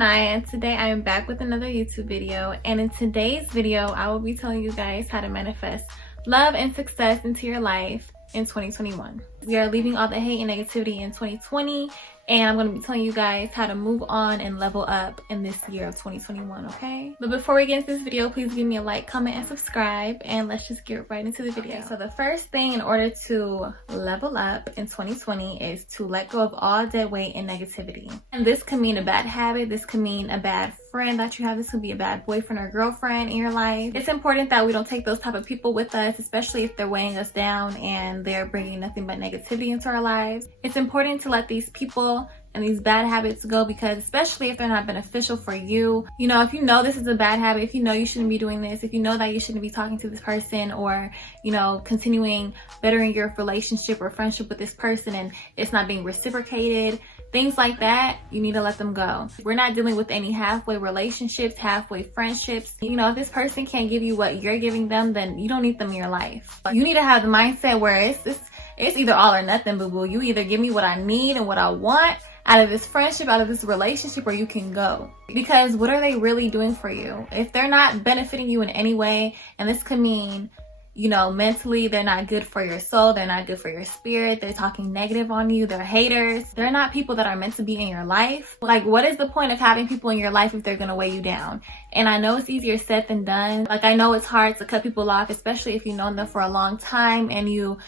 Anaya, and today I am back with another YouTube video. And in today's video, I will be telling you guys how to manifest love and success into your life in 2021. We are leaving all the hate and negativity in 2020, and I'm going to be telling you guys how to move on and level up in this year of 2021, okay? But before we get into this video, please give me a like, comment, and subscribe, and let's just get right into the video. Okay, so the first thing in order to level up in 2020 is to let go of all dead weight and negativity. And this can mean a bad habit, this can mean a bad friend that you have, this could be a bad boyfriend or girlfriend in your life. It's important that we don't take those type of people with us, especially if they're weighing us down and they're bringing nothing but negativity into our lives. It's important to let these people and these bad habits go, because especially if they're not beneficial for you. You know, if you know this is a bad habit, if you know you shouldn't be doing this, if you know that you shouldn't be talking to this person, or, you know, continuing bettering your relationship or friendship with this person and it's not being reciprocated, things like that, you need to let them go. We're not dealing with any halfway relationships, halfway friendships. You know, if this person can't give you what you're giving them, then you don't need them in your life. You need to have the mindset where it's either all or nothing, boo-boo. You either give me what I need and what I want out of this friendship, out of this relationship, or you can go. Because what are they really doing for you? If they're not benefiting you in any way, and this could mean, you know, mentally, they're not good for your soul, they're not good for your spirit, they're talking negative on you, they're haters, they're not people that are meant to be in your life. Like, what is the point of having people in your life if they're gonna weigh you down? And I know it's easier said than done. Like, I know it's hard to cut people off, especially if you've known them for a long time and you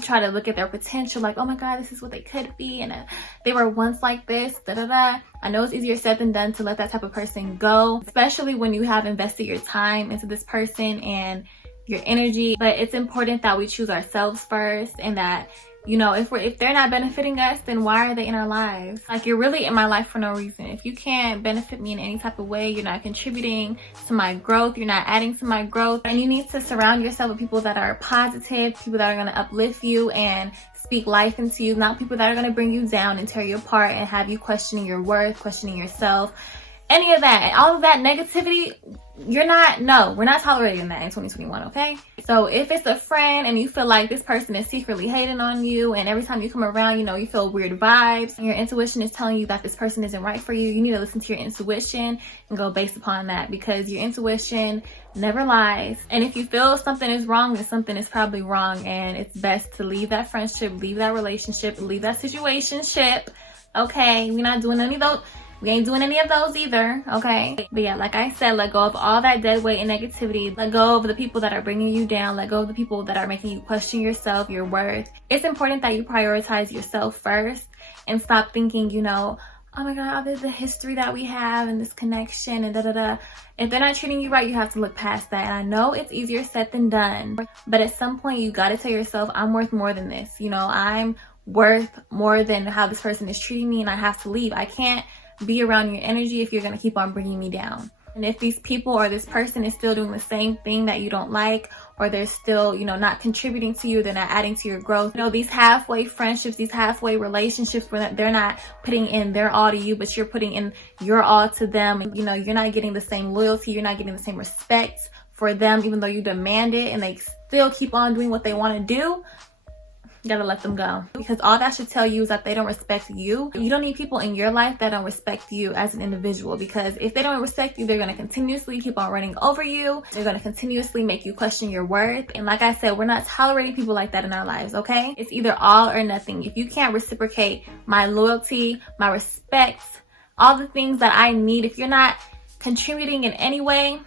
try to look at their potential, like, oh my God, this is what they could be, and they were once like this, da-da-da. I know it's easier said than done to let that type of person go, especially when you have invested your time into this person and your energy. But it's important that we choose ourselves first, and that, you know, if they're not benefiting us, then why are they in our lives? Like, you're really in my life for no reason. If you can't benefit me in any type of way, you're not contributing to my growth, you're not adding to my growth. And you need to surround yourself with people that are positive, people that are going to uplift you and speak life into you, not people that are going to bring you down and tear you apart and have you questioning your worth, questioning yourself. Any of that, all of that negativity, we're not tolerating that in 2021, okay? So if it's a friend and you feel like this person is secretly hating on you, and every time you come around, you know, you feel weird vibes, and your intuition is telling you that this person isn't right for you, you need to listen to your intuition and go based upon that, because your intuition never lies. And if you feel something is wrong, then something is probably wrong, and it's best to leave that friendship, leave that relationship, leave that situationship, okay? We're not doing any of those. We ain't doing any of those either, okay? But yeah, like I said, let go of all that dead weight and negativity. Let go of the people that are bringing you down. Let go of the people that are making you question yourself, your worth. It's important that you prioritize yourself first and stop thinking, you know, oh my God, there's the history that we have and this connection and da-da-da. If they're not treating you right, you have to look past that. And I know it's easier said than done, but at some point you gotta tell yourself, I'm worth more than this. You know, I'm worth more than how this person is treating me, and I have to leave. I can't be around your energy if you're going to keep on bringing me down. And if these people or this person is still doing the same thing that you don't like, or they're still, you know, not contributing to you, they're not adding to your growth, you know, these halfway friendships, these halfway relationships where they're not putting in their all to you, but you're putting in your all to them. You know, you're not getting the same loyalty, you're not getting the same respect for them, even though you demand it, and they still keep on doing what they want to do. You gotta let them go, because all that should tell you is that they don't respect you. You don't need people in your life that don't respect you as an individual, because if they don't respect you, they're gonna continuously keep on running over you. They're gonna continuously make you question your worth. And like I said, we're not tolerating people like that in our lives, okay? It's either all or nothing. If you can't reciprocate my loyalty, my respect, all the things that I need, if you're not contributing in any way,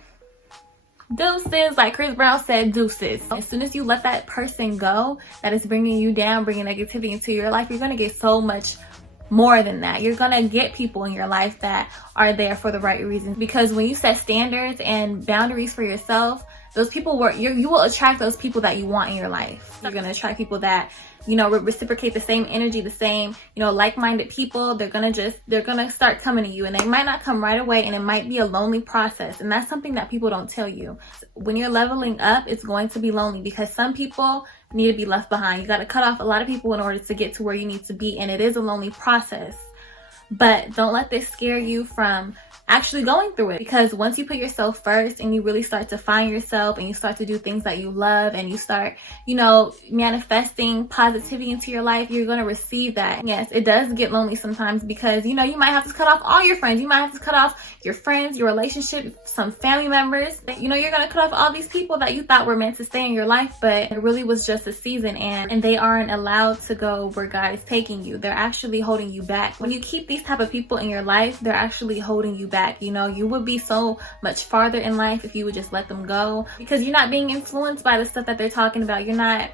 deuces. Like Chris Brown said, deuces. As soon as you let that person go that is bringing you down, bringing negativity into your life, you're going to get so much more than that. You're going to get people in your life that are there for the right reasons, because when you set standards and boundaries for yourself, those people you will attract those people that you want in your life. You're going to attract people that, you know, reciprocate the same energy, the same, you know, like-minded people. They're going to start coming to you, and they might not come right away, and it might be a lonely process. And that's something that people don't tell you. When you're leveling up, it's going to be lonely, because some people need to be left behind. You got to cut off a lot of people in order to get to where you need to be. And it is a lonely process. But don't let this scare you from actually going through it. Because once you put yourself first and you really start to find yourself and you start to do things that you love and you start, manifesting positivity into your life, you're going to receive that. Yes, it does get lonely sometimes because, you might have to cut off all your friends. You might have to cut off your friends, your relationship, some family members. You're going to cut off all these people that you thought were meant to stay in your life, but it really was just a season, and they aren't allowed to go where God is taking you. They're actually holding you back. When you keep these type of people in your life, they're actually holding you back. You would be so much farther in life if you would just let them go, because you're not being influenced by the stuff that they're talking about. You're not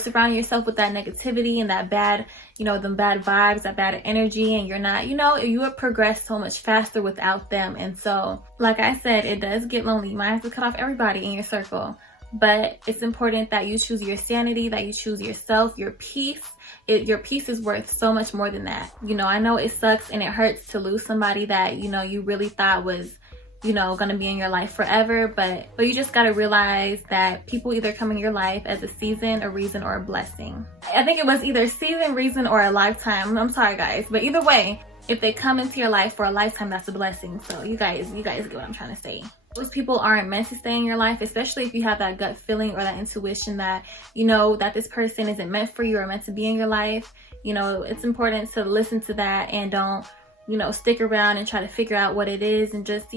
surrounding yourself with that negativity and that bad, them bad vibes, that bad energy, and you're not, you would progress so much faster without them. And so, like I said, it does get lonely. You might have to cut off everybody in your circle, but it's important that you choose your sanity, that you choose yourself, your peace. Your peace is worth so much more than that. I know it sucks and it hurts to lose somebody that, you really thought was, gonna be in your life forever, but you just gotta realize that people either come in your life as a season, a reason, or a blessing. I think it was either season, reason, or a lifetime. I'm sorry guys, but either way, if they come into your life for a lifetime, that's a blessing. So you guys get what I'm trying to say. Those people aren't meant to stay in your life, especially if you have that gut feeling or that intuition that that this person isn't meant for you or meant to be in your life. It's important to listen to that and don't stick around and try to figure out what it is, and just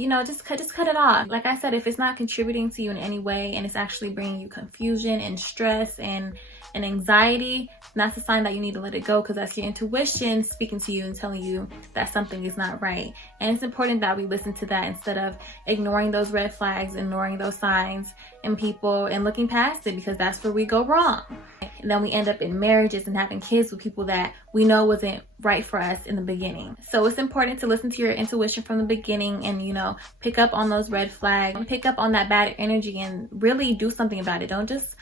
cut it off. Like I said, if it's not contributing to you in any way and it's actually bringing you confusion and stress and anxiety, that's a sign that you need to let it go, because that's your intuition speaking to you and telling you that something is not right. And it's important that we listen to that instead of ignoring those red flags, ignoring those signs in people and looking past it, because that's where we go wrong. And then we end up in marriages and having kids with people that we know wasn't right for us in the beginning. So it's important to listen to your intuition from the beginning and, pick up on those red flags and pick up on that bad energy and really do something about it. Don't just,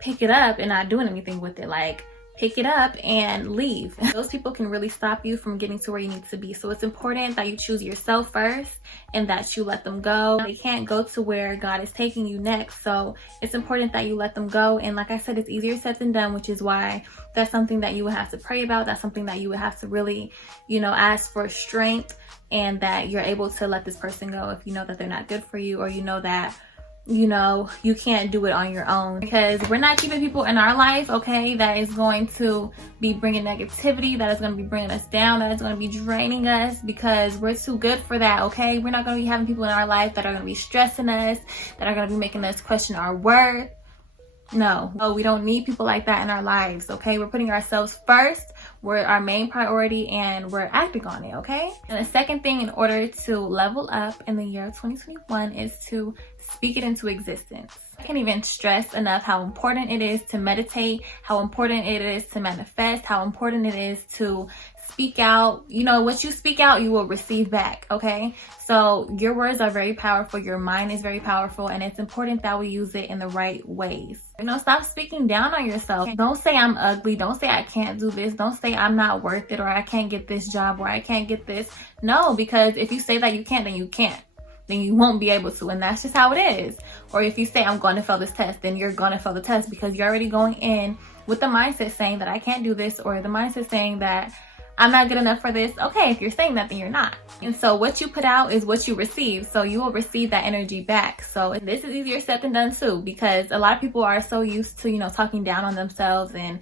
pick it up and not doing anything with it. Like, pick it up and leave. Those people can really stop you from getting to where you need to be. So it's important that you choose yourself first and that you let them go. They can't go to where God is taking you next. So it's important that you let them go. And like I said, it's easier said than done, which is why that's something that you would have to pray about. That's something that you would have to really, ask for strength, and that you're able to let this person go if you know that they're not good for you, or that you can't do it on your own. Because we're not keeping people in our life, okay, that is going to be bringing negativity, that is going to be bringing us down, that is going to be draining us, because we're too good for that, okay? We're not going to be having people in our life that are going to be stressing us, that are going to be making us question our worth. No, we don't need people like that in our lives, okay? We're putting ourselves first. We're our main priority, and we're acting on it, okay? And the second thing, in order to level up in the year of 2021, is to speak it into existence. I can't even stress enough how important it is to meditate, how important it is to manifest, how important it is to speak out. What you speak out, you will receive back, okay? So your words are very powerful. Your mind is very powerful, and it's important that we use it in the right ways. Stop speaking down on yourself. Don't say I'm ugly. Don't say I can't do this. Don't say I'm not worth it, or I can't get this job, or I can't get this. No, because if you say that you can't, then you can't. Then you won't be able to, and that's just how it is. Or if you say I'm going to fail this test, then you're going to fail the test, because you're already going in with the mindset saying that I can't do this, or the mindset saying that I'm not good enough for this. Okay, if you're saying that, then you're not. And so what you put out is what you receive. So you will receive that energy back. So this is easier said than done too, because a lot of people are so used to, talking down on themselves and,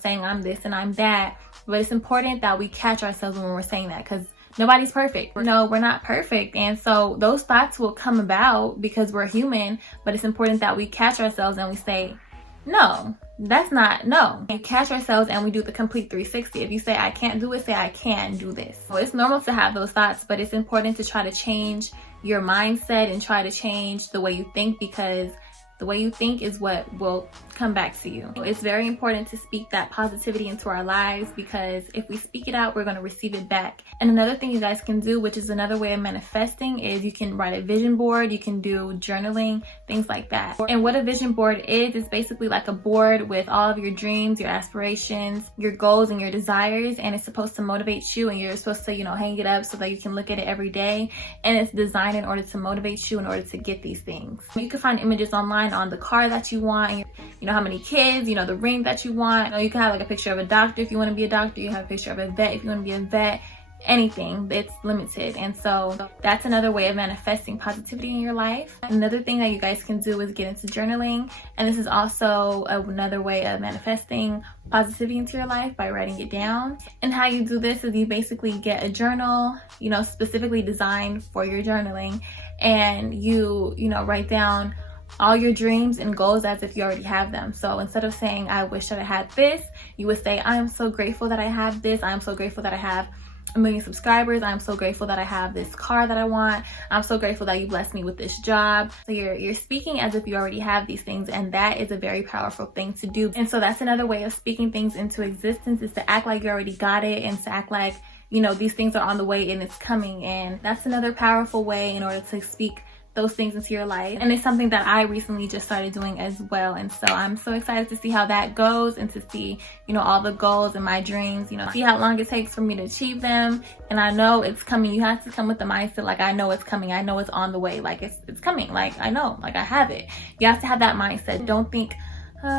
saying I'm this and I'm that. But it's important that we catch ourselves when we're saying that, because nobody's perfect. No, we're not perfect. And so those thoughts will come about because we're human, but it's important that we catch ourselves and we say, no, that's not, no. We catch ourselves and we do the complete 360. If you say I can't do it, say I can do this. So it's normal to have those thoughts, but it's important to try to change your mindset and try to change the way you think, because the way you think is what will come back to you. It's very important to speak that positivity into our lives, because if we speak it out, we're going to receive it back. And another thing you guys can do, which is another way of manifesting, is you can write a vision board. You can do journaling, things like that. And what a vision board is basically like a board with all of your dreams, your aspirations, your goals, and your desires. And it's supposed to motivate you, and you're supposed to, hang it up so that you can look at it every day. And it's designed in order to motivate you in order to get these things. You can find images online on the car that you want, how many kids, the ring that you want. You can have like a picture of a doctor if you want to be a doctor. You have a picture of a vet if you want to be a vet. anything. It's limited. And so that's another way of manifesting positivity in your life. Another thing that you guys can do is get into journaling, and this is also another way of manifesting positivity into your life by writing it down. And how you do this is you basically get a journal, you know, specifically designed for your journaling, and you write down all your dreams and goals as if you already have them. So instead of saying, I wish that I had this, you would say, I am so grateful that I have this. I am so grateful that I have 1 million subscribers. I'm so grateful that I have this car that I want. I'm so grateful that you blessed me with this job. So you're speaking as if you already have these things, and that is a very powerful thing to do. And so that's another way of speaking things into existence, is to act like you already got it, and to act like, you know, these things are on the way and it's coming. And that's another powerful way in order to speak those things into your life. And it's something that I recently just started doing as well. And so I'm so excited to see how that goes, and to see, you know, all the goals and my dreams, you know, see how long it takes for me to achieve them. And I know it's coming. You have to come with the mindset, like, I know it's coming. I know it's on the way. Like, it's coming. Like, I know, like, I have it. You have to have that mindset. Don't think,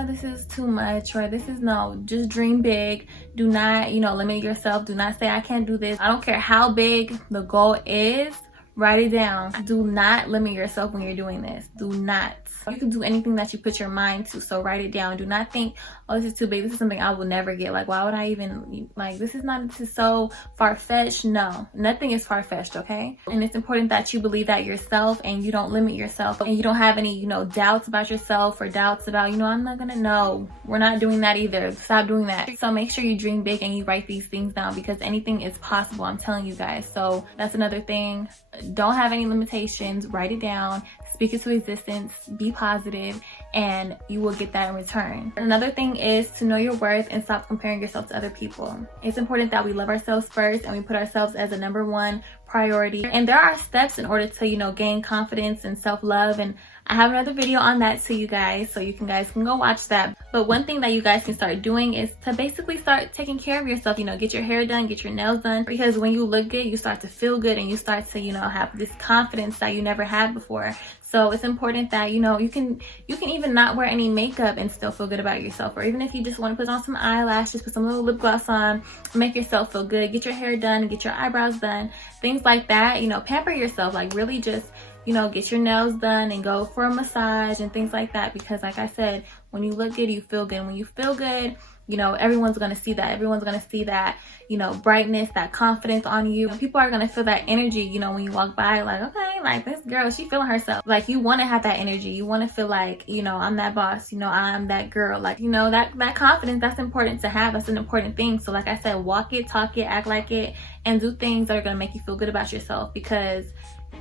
this is too much, or this is no. Just dream big. Do not, you know, limit yourself. Do not say, I can't do this. I don't care how big the goal is. Write it down. Do not limit yourself when you're doing this. Do not. You can do anything that you put your mind to, so write it down. Do not think, oh, this is too big. This is something I will never get. Like, why would I even, like, this is so far-fetched. No, nothing is far-fetched, okay? And it's important that you believe that yourself, and you don't limit yourself, and you don't have any, you know, doubts about yourself, or doubts about, you know, I'm not gonna know. We're not doing that either. Stop doing that. So make sure you dream big and you write these things down, because anything is possible. I'm telling you guys. So that's another thing. Don't have any limitations. Write it down. Speak it to existence. Be positive, and you will get that in return. Another thing is to know your worth and stop comparing yourself to other people. It's important that we love ourselves first, and we put ourselves as a #1 priority. And there are steps in order to, you know, gain confidence and self-love, and I have another video on that to you guys, so you guys can go watch that. But one thing that you guys can start doing is to basically start taking care of yourself. You know, get your hair done, get your nails done, because when you look good, you start to feel good, and you start to, you know, have this confidence that you never had before. So it's important that, you know, you can even not wear any makeup and still feel good about yourself. Or even if you just want to put on some eyelashes, put some little lip gloss on, make yourself feel good. Get your hair done, get your eyebrows done, things like that. You know, pamper yourself. Like, really just, you know, get your nails done and go for a massage and things like that. Because like I said, when you look good, you feel good. When you feel good, you know, everyone's going to see that. Everyone's going to see that, you know, brightness, that confidence on you. And people are going to feel that energy, you know, when you walk by, like, okay, like, this girl, she feeling herself. Like, you want to have that energy. You want to feel like, you know, I'm that boss, you know, I'm that girl. Like, you know, that confidence, that's important to have. That's an important thing. So like I said, walk it, talk it, act like it, and do things that are going to make you feel good about yourself, because,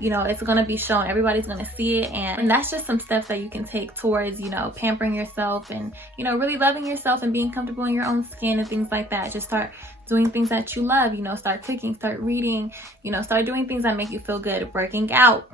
you know, it's going to be shown. Everybody's going to see it. And that's just some steps that you can take towards, you know, pampering yourself and, you know, really loving yourself and being comfortable in your own skin and things like that. Just start doing things that you love, you know, start cooking, start reading, you know, start doing things that make you feel good. Working out.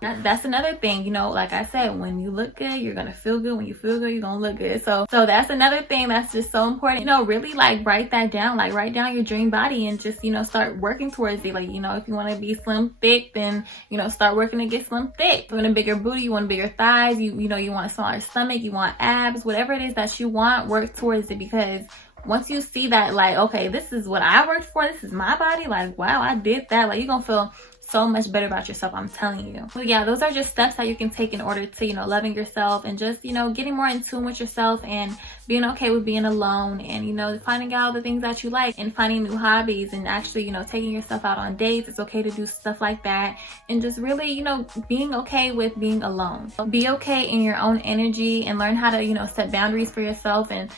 That's another thing, you know, like I said, when you look good, you're gonna feel good. When you feel good, you're gonna look good. So that's another thing that's just so important. You know, really, like, write that down. Like, write down your dream body and just, you know, start working towards it. Like, you know, if you want to be slim thick, then, you know, start working to get slim thick. If you want a bigger booty, you want bigger thighs, you know, you want a smaller stomach, you want abs, whatever it is that you want, work towards it. Because once you see that, like, okay, this is what I worked for, this is my body, like, wow, I did that, like, you're gonna feel so much better about yourself, I'm telling you. So yeah, those are just steps that you can take in order to, you know, loving yourself and just, you know, getting more in tune with yourself and being okay with being alone, and, you know, finding out the things that you like and finding new hobbies, and actually, you know, taking yourself out on dates. It's okay to do stuff like that, and just really, you know, being okay with being alone. Be okay in your own energy, and learn how to, you know, set boundaries for yourself and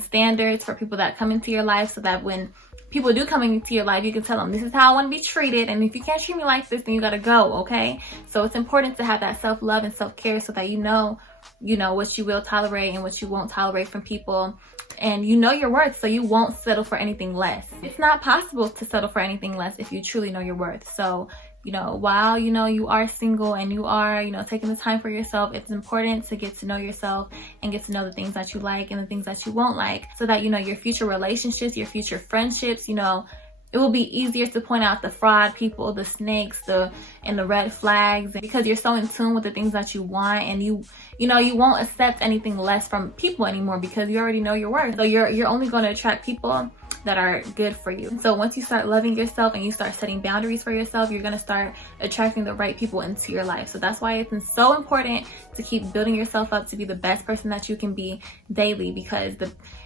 standards for people that come into your life, so that when people do come into your life, you can tell them, this is how I want to be treated, and if you can't treat me like this, then you gotta go, okay? So it's important to have that self-love and self-care, so that you know what you will tolerate and what you won't tolerate from people, and you know your worth, so you won't settle for anything less. It's not possible to settle for anything less if you truly know your worth. So, you know, while, you know, you are single and you are, you know, taking the time for yourself, it's important to get to know yourself and get to know the things that you like and the things that you won't like, so that, you know, your future relationships, your future friendships, you know, it will be easier to point out the fraud people, the snakes, and the red flags, because you're so in tune with the things that you want, and you know, you won't accept anything less from people anymore, because you already know your worth. So you're only going to attract people that are good for you. So once you start loving yourself and you start setting boundaries for yourself, you're going to start attracting the right people into your life. So that's why it's so important to keep building yourself up to be the best person that you can be daily, because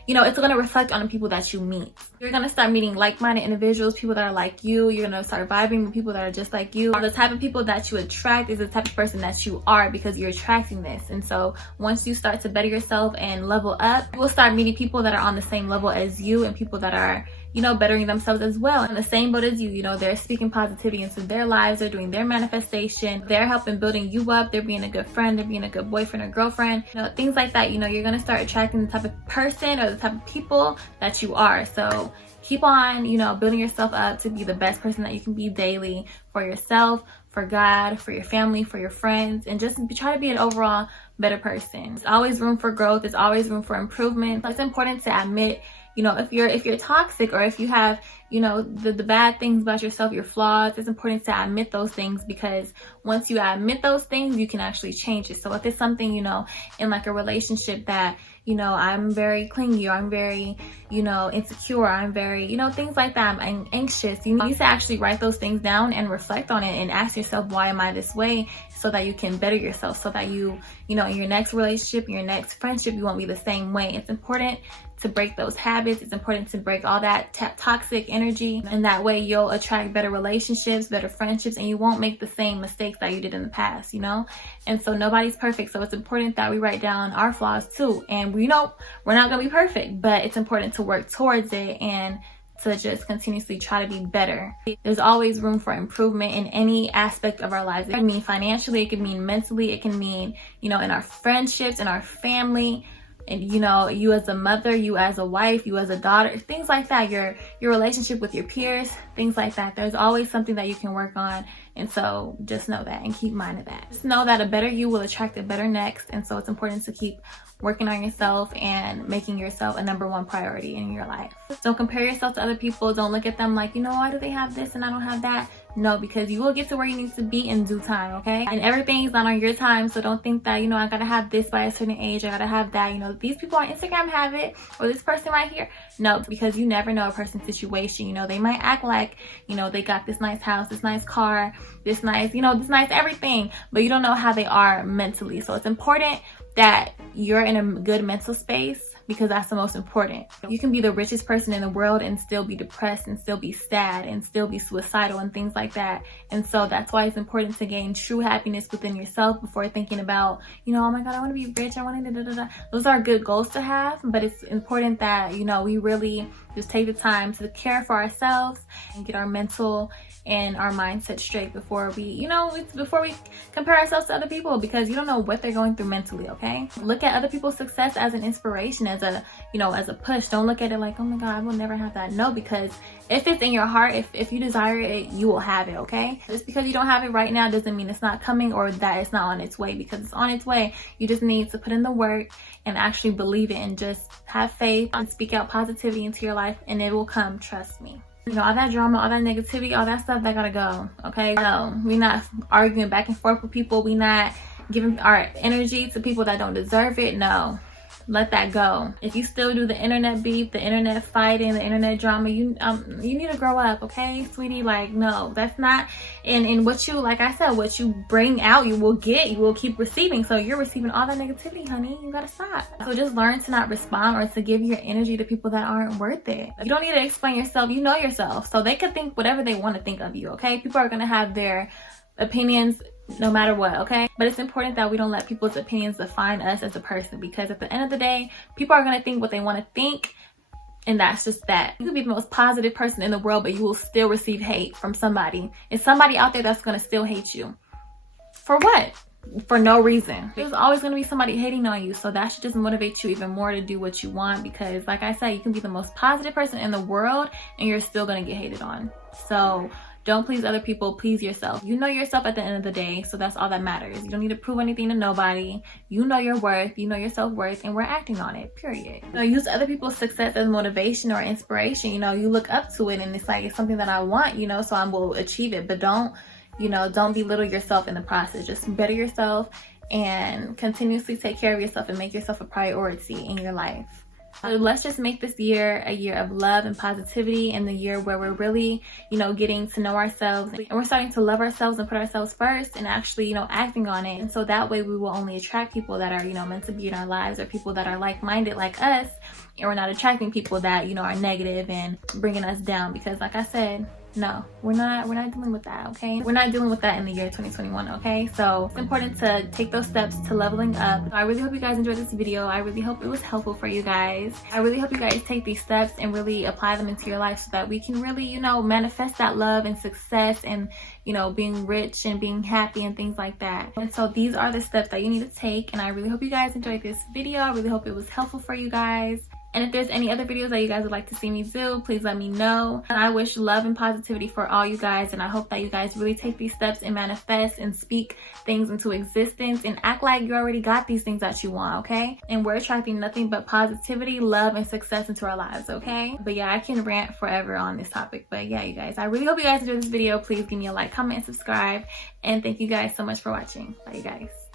it's going to reflect on the people that you meet. You're going to start meeting like-minded individuals, people that are like you. You're going to start vibing with people that are just like you. The type of people that you attract is the type of person that you are, because you're attracting this. And so once you start to better yourself and level up, you will start meeting people that are on the same level as you, and people that are bettering themselves as well in the same boat as you. They're speaking positivity into their lives, they're doing their manifestation, they're helping building you up, they're being a good friend, they're being a good boyfriend or girlfriend, things like that. You're going to start attracting the type of person or the type of people that you are. So keep on building yourself up to be the best person that you can be daily, for yourself, for God, for your family, for your friends, and just try to be an overall better person. There's always room for growth, there's always room for improvement. It's important to admit if you're toxic, or if you have the bad things about yourself, your flaws, it's important to admit those things, because once you admit those things, you can actually change it. So if it's something in like a relationship that I'm very clingy, or I'm very insecure, I'm very things like that, I'm anxious, you need to actually write those things down and reflect on it and ask yourself, why am I this way, so that you can better yourself, so that in your next relationship, in your next friendship, you won't be the same way. It's important to break those habits. It's important to break all that toxic energy, and that way you'll attract better relationships, better friendships, and you won't make the same mistakes that you did in the past. And so nobody's perfect, so it's important that we write down our flaws too. And we know we're not gonna be perfect, but it's important to work towards it and to just continuously try to be better. There's always room for improvement in any aspect of our lives. It can mean financially, it can mean mentally, it can mean in our friendships, in our family, and you as a mother, you as a wife, you as a daughter, things like that, your relationship with your peers, things like that. There's always something that you can work on. And so just know that and keep mind of that. Just know that a better you will attract a better next. And so it's important to keep working on yourself and making yourself a #1 priority in your life. Don't compare yourself to other people. Don't look at them like, why do they have this and I don't have that? No, because you will get to where you need to be in due time, okay? And everything's not on your time, so don't think that, I gotta have this by a certain age, I gotta have that, these people on Instagram have it, or this person right here. No, because you never know a person's situation. They might act like, they got this nice house, this nice car, this nice, this nice everything, but you don't know how they are mentally. So it's important that you're in a good mental space, because that's the most important. You can be the richest person in the world and still be depressed and still be sad and still be suicidal and things like that. And so that's why it's important to gain true happiness within yourself before thinking about, oh my God, I want to be rich, I want to da-da-da-da. Those are good goals to have, but it's important that, we really just take the time to care for ourselves and get our mental and our mindset straight before we, before we compare ourselves to other people, because you don't know what they're going through mentally, okay? Look at other people's success as an inspiration, as a push. Don't look at it like, oh my God, I will never have that. No, because if it's in your heart, if you desire it, you will have it, okay? Just because you don't have it right now doesn't mean it's not coming or that it's not on its way, because it's on its way. You just need to put in the work and actually believe it, and just have faith and speak out positivity into your life, and it will come, trust me. All that drama, all that negativity, all that stuff, that gotta go, okay? No, we're not arguing back and forth with people. We're not giving our energy to people that don't deserve it. No, let that go. If you still do the internet beef, the internet fighting, the internet drama, you need to grow up, okay, sweetie? Like, no, that's not. And what you, like I said, what you bring out, you will keep receiving. So you're receiving all that negativity, honey. You gotta stop. So just learn to not respond or to give your energy to people that aren't worth it. You don't need to explain yourself. You know yourself. So they could think whatever they want to think of you, okay? People are gonna have their opinions no matter what, okay? But it's important that we don't let people's opinions define us as a person, because at the end of the day, people are gonna think what they want to think, and that's just that. You could be the most positive person in the world, but you will still receive hate from somebody. It's somebody out there that's gonna still hate you. For what? For no reason. There's always going to be somebody hating on you, so that should just motivate you even more to do what you want, because like I said, you can be the most positive person in the world and you're still going to get hated on. So don't please other people, please yourself. You know yourself at the end of the day, so that's all that matters. You don't need to prove anything to nobody. You know your worth, you know your self-worth, and we're acting on it, period. Use other people's success as motivation or inspiration. You look up to it and it's like, it's something that I want, so I will achieve it, but don't belittle yourself in the process. Just better yourself and continuously take care of yourself and make yourself a priority in your life. So let's just make this year a year of love and positivity, and the year where we're really, getting to know ourselves, and we're starting to love ourselves and put ourselves first, and actually, acting on it. And so that way we will only attract people that are, meant to be in our lives, or people that are like-minded like us, and we're not attracting people that, are negative and bringing us down. Because like I said, no, we're not dealing with that, okay? We're not dealing with that in the year 2021, okay? So it's important to take those steps to leveling up. I really hope you guys enjoyed this video. I really hope it was helpful for you guys. I really hope you guys take these steps and really apply them into your life, so that we can really, manifest that love and success, and being rich and being happy and things like that. And so these are the steps that you need to take, and I really hope you guys enjoyed this video. I really hope it was helpful for you guys. And if there's any other videos that you guys would like to see me do, please let me know. And I wish love and positivity for all you guys, and I hope that you guys really take these steps and manifest and speak things into existence and act like you already got these things that you want, okay? And we're attracting nothing but positivity, love, and success into our lives, okay? But yeah, I can rant forever on this topic. But yeah, you guys, I really hope you guys enjoyed this video. Please give me a like, comment, and subscribe. And thank you guys so much for watching. Bye, you guys.